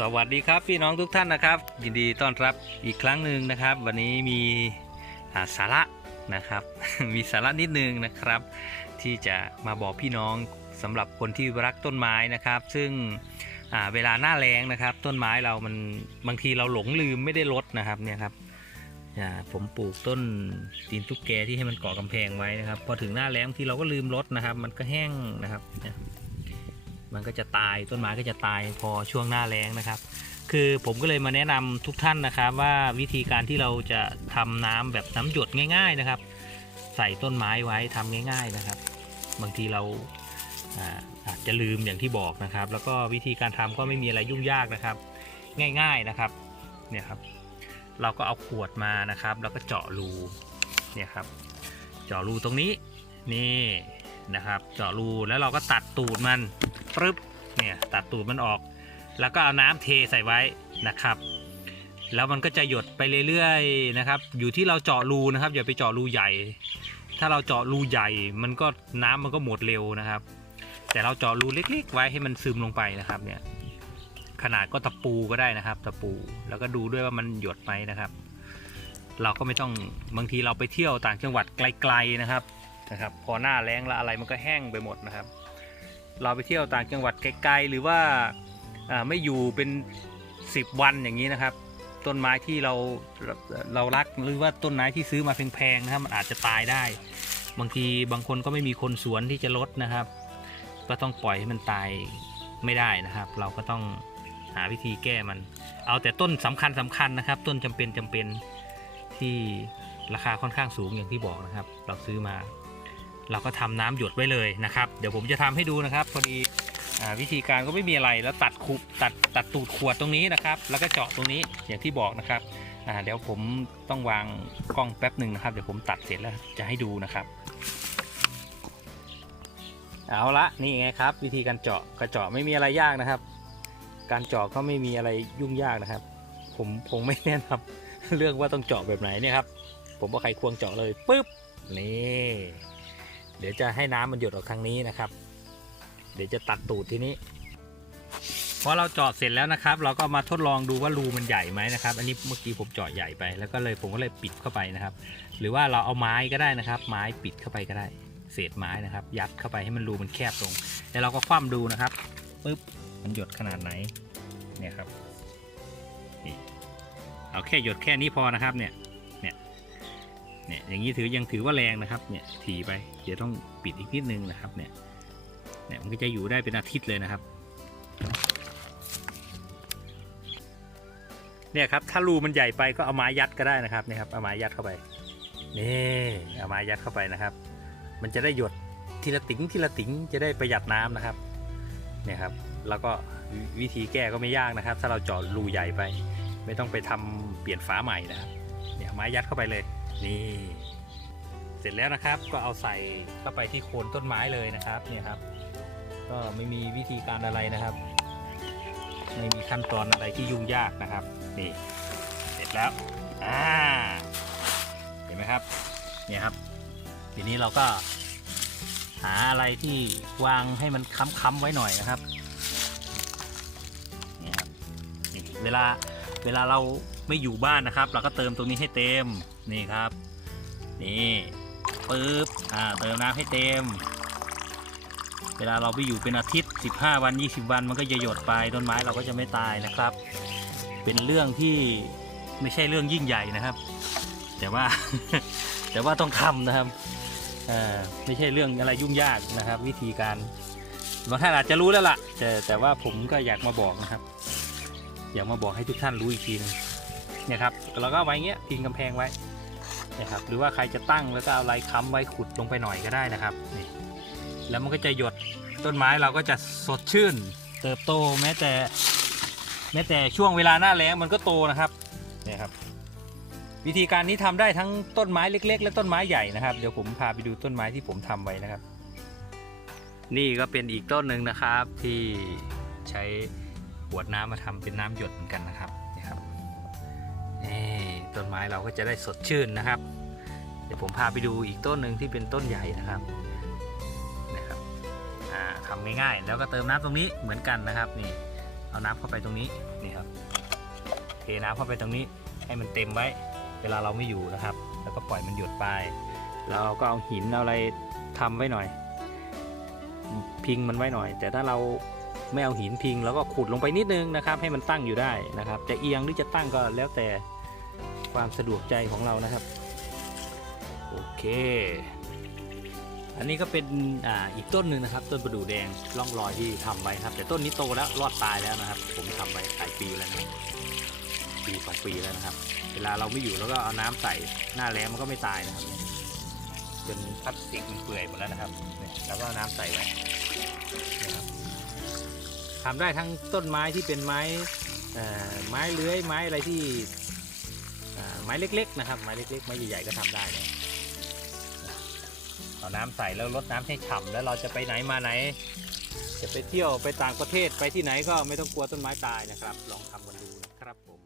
สวัสดีครับพี่น้องทุกท่านนะครับ ยินดีต้อนรับอีกครั้งหนึ่งนะครับ วันนี้มีาสาระนะครับ มีสาระนิดนึงนะครับ ที่จะมาบอกพี่น้องสำหรับคนที่รักต้นไม้นะครับ ซึ่งเวลาหน้าแล้งนะครับ ต้นไม้เรามันบางทีเราหลงลืมไม่ได้ลดนะครับเนี่ยครับผมปลูกต้นตีนตุ๊กแกที่ให้มันเกาะกำแพงไว้นะครับ พอถึงหน้าแล้งบางทีเราก็ลืมลดนะครับ มันก็แห้งนะครับ มันก็จะตายต้นไม้ก็จะตายพอช่วงหน้าแล้งนะครับ คือผมก็เลยมาแนะนำทุกท่านนะครับ ว่าวิธีการที่เราจะทำน้ำแบบน้ำหยดง่าย ๆนะครับ ใส่ต้นไม้ไว้ทำง่าย ๆนะครับ บางทีเราอาอาจจะลืมอย่างที่บอกนะครับ แล้วก็วิธีการทำก็ไม่มีอะไรยุ่งยากนะครับ ง่ายๆนะครับเนี่ยครับ เราก็เอาขวดมานะครับ แล้วก็เจาะรูเนี่ยครับ เจาะรูตรงนี้นี่นะครับ เจาะรูแล้วเราก็ตัดตูดมัน ปึ๊บเนี่ยตัดตูดมันออก แล้วก็เอาน้ำเทใส่ไว้นะครับ แล้วมันก็จะหยดไปเรื่อยๆนะครับ อยู่ที่เราเจาะรูนะครับ อย่าไปเจาะรูใหญ่ ถ้าเราเจาะรูใหญ่ มันก็น้ำมันก็หมดเร็วนะครับ แต่เราเจาะรูเล็ก ๆ ไว้ให้มันซึมลงไปนะครับเนี่ยขนาดก็ตะปูก็ได้นะครับ ตะปูแล้วก็ดูด้วยว่ามันหยดไหมนะครับ เราก็ไม่ต้องบางทีเราไปเที่ยวต่างจังหวัดไกล ๆนะครับนะครับ พอหน้าแล้งแล้วอะไรมันก็แห้งไปหมดนะครับ เราไปเที่ยวต่างจังหวัดไกลๆ หรือว่าไม่อยู่เป็น 10 วันอย่างนี้นะครับ ต้นไม้ที่เราเรารักหรือว่าต้นไม้ที่ซื้อมาแพงๆนะครับมันอาจจะตายได้ บางทีบางคนก็ไม่มีคนสวนที่จะลดนะครับ ก็ต้องปล่อยให้มันตายไม่ได้นะครับ เราก็ต้องหาวิธีแก้มัน เอาแต่ต้นสำคัญสำคัญนะครับ ต้นจำเป็นจำเป็นที่ราคาค่อนข้างสูงอย่างที่บอกนะครับ เราซื้อมา เราก็ทำน้ำหยดไว้เลยนะครับ เดี๋ยวผมจะทำให้ดูนะครับ พอดีวิธีการก็ไม่มีอะไรแล้วตัดคุตัดตัดตูดขวดตรงนี้นะครับ แล้วก็เจาะตรงนี้อย่างที่บอกนะครับเดี๋ยวผมต้องวางกล้องแป๊บหนึ่งนะครับ เดี๋ยวผมตัดเสร็จแล้วจะให้ดูนะครับเอาละนี่ไงครับ วิธีการเจาะกระเจาะไม่มีอะไรยากนะครับ การเจาะก็ไม่มีอะไรยุ่งยากนะครับ ผมผมไม่แนะนำเรื่องว่าต้องเจาะแบบไหนเนี่ยครับ ผมว่าใครควงเจาะเลยปุ๊บนี่ เดี๋ยวจะให้น้ำมันหยดออกทางนี้นะครับ เดี๋ยวจะตัดตูดทีนี้พอเราเจาะเสร็จแล้วนะครับ เราก็มาทดลองดูว่ารูมันใหญ่ไหมนะครับ อันนี้เมื่อกี้ผมเจาะใหญ่ไป แล้วก็เลยผมก็เลยปิดเข้าไปนะครับ หรือว่าเราเอาไม้ก็ได้นะครับ ไม้ปิดเข้าไปก็ได้ เศษไม้นะครับ ยัดเข้าไปให้มันรูมันแคบลง แล้วเราก็คว่ำดูนะครับปึ๊บมันหยดขนาดไหนเนี่ยครับเอาแค่หยดแค่นี้พอนะครับเนี่ย เนี่ยอย่างนี้ถือยังถือว่าแรงนะครับเนี่ยถีไปเดี๋ยวต้องปิดอีกนิดนึงนะครับเนี่ยเนี่ยมันก็จะอยู่ได้เป็นอาทิตย์เลยนะครับเนี่ยครับถ้ารูมันใหญ่ไปก็เอาไม้ยัดก็ได้นะครับเนี่ยครับเอาไม้ยัดเข้าไปนี่เอาไม้ยัดเข้าไปนะครับ มันจะได้หยดทีละติ๋งทีละติ๋งจะได้ประหยัดน้ำนะครับเนี่ยครับแล้วก็วิธีแก้ก็ไม่ยากนะครับ ถ้าเราเจาะรูใหญ่ไป ไม่ต้องไปทำเปลี่ยนฝาใหม่นะครับเนี่ยไม้ยัดเข้าไปเลย นี่ เสร็จแล้วนะครับก็เอาใส่เข้าไปที่โคนต้นไม้เลยนะครับเนี่ยครับ ก็ไม่มีวิธีการอะไรนะครับ ไม่มีขั้นตอนอะไรที่ยุ่งยากนะครับ นี่ เสร็จแล้วอ่าเห็นไหมครับเนี่ยครับ ทีนี้เราก็หาอะไรที่วางให้มันค้ำๆไว้หน่อยนะครับนี่ครับเวลาเวลาเราไม่อยู่บ้านนะครับ เราก็เติมตรงนี้ให้เต็ม นี่ครับ นี่ปึ๊บอ่าเติมน้ำให้เต็ม เวลาเราไปอยู่เป็นอาทิตย์ 15 วัน 20 วันมันก็จะหยดไปต้นไม้เราก็จะไม่ตายนะครับ เป็นเรื่องที่ไม่ใช่เรื่องยิ่งใหญ่นะครับ แต่ว่าแต่ว่าต้องทำนะครับไม่ใช่เรื่องอะไรยุ่งยากนะครับ วิธีการบางท่านอาจจะรู้แล้วล่ะ แต่แต่ว่าผมก็อยากมาบอกนะครับ อยากมาบอกให้ทุกท่านรู้อีกทีหนึงเนี่ยครับเราก็ไว้เงี้ยพิงกำแพงไว้ นะครับหรือว่าใครจะตั้งแล้วก็เอาอะไรค้ำไว้ขุดลงไปหน่อยก็ได้นะครับนี่แล้วมันก็จะหยดต้นไม้เราก็จะสดชื่น เติบโตแม้แต่ แม้แต่ช่วงเวลาหน้าแล้งมันก็โตนะครับนี่ครับ วิธีการนี้ทำได้ทั้งต้นไม้เล็ก ๆ และต้นไม้ใหญ่นะครับ เดี๋ยวผมพาไปดูต้นไม้ที่ผมทำไว้นะครับ นี่ก็เป็นอีกต้นหนึ่งนะครับที่ใช้ขวดน้ำมาทำเป็นน้ำหยดเหมือนกันนะครับ ต้นไม้เราก็จะได้สดชื่นนะครับ เดี๋ยวผมพาไปดูอีกต้นหนึ่งที่เป็นต้นใหญ่นะครับนะครับอ่าทำง่ายๆ แล้วก็เติมน้ำตรงนี้เหมือนกันนะครับนี่เอาน้ำเข้าไปตรงนี้นี่ครับเทน้ำเข้าไปตรงนี้ให้มันเต็มไว้ เวลาเราไม่อยู่นะครับ แล้วก็ปล่อยมันหยดไปแล้วเราก็เอาหินเอาอะไรทำไว้หน่อย พิงมันไว้หน่อย แต่ถ้าเราไม่เอาหินพิงแล้วก็ขุดลงไปนิดนึงนะครับ ให้มันตั้งอยู่ได้นะครับ จะเอียงหรือจะตั้งก็แล้วแต่ ความสะดวกใจของเรานะครับ โอเค อันนี้ก็เป็นอ่าอีกต้นหนึ่งนะครับ ต้นประดู่แดงร่องรอยที่ทำไว้ครับ แต่ต้นนี้โตแล้วรอดตายแล้วนะครับ ผมทำไว้หลายปีแล้วนะปีสองปีแล้วนะครับ เวลาเราไม่อยู่แล้วก็เอาน้ำใส่หน้าแล้งมันก็ไม่ตายนะครับจนพลาสติกมันเปื่อยหมดแล้วนะครับแล้วก็เอาน้ำใส่ไว้นะครับทำได้ทั้งต้นไม้ที่เป็นไม้ไม้เลื้อยไม้อะไรที่ ไม้เล็ก ๆ นะครับ ไม้เล็กๆไม้ใหญ่ๆก็ทำได้เลยเอาน้ำใส่แล้วรดน้ำให้ฉ่ำแล้วเราจะไปไหนมาไหน จะไปเที่ยวไปต่างประเทศไปที่ไหนก็ไม่ต้องกลัวต้นไม้ตายนะครับ ลองทำกันดูนะครับผม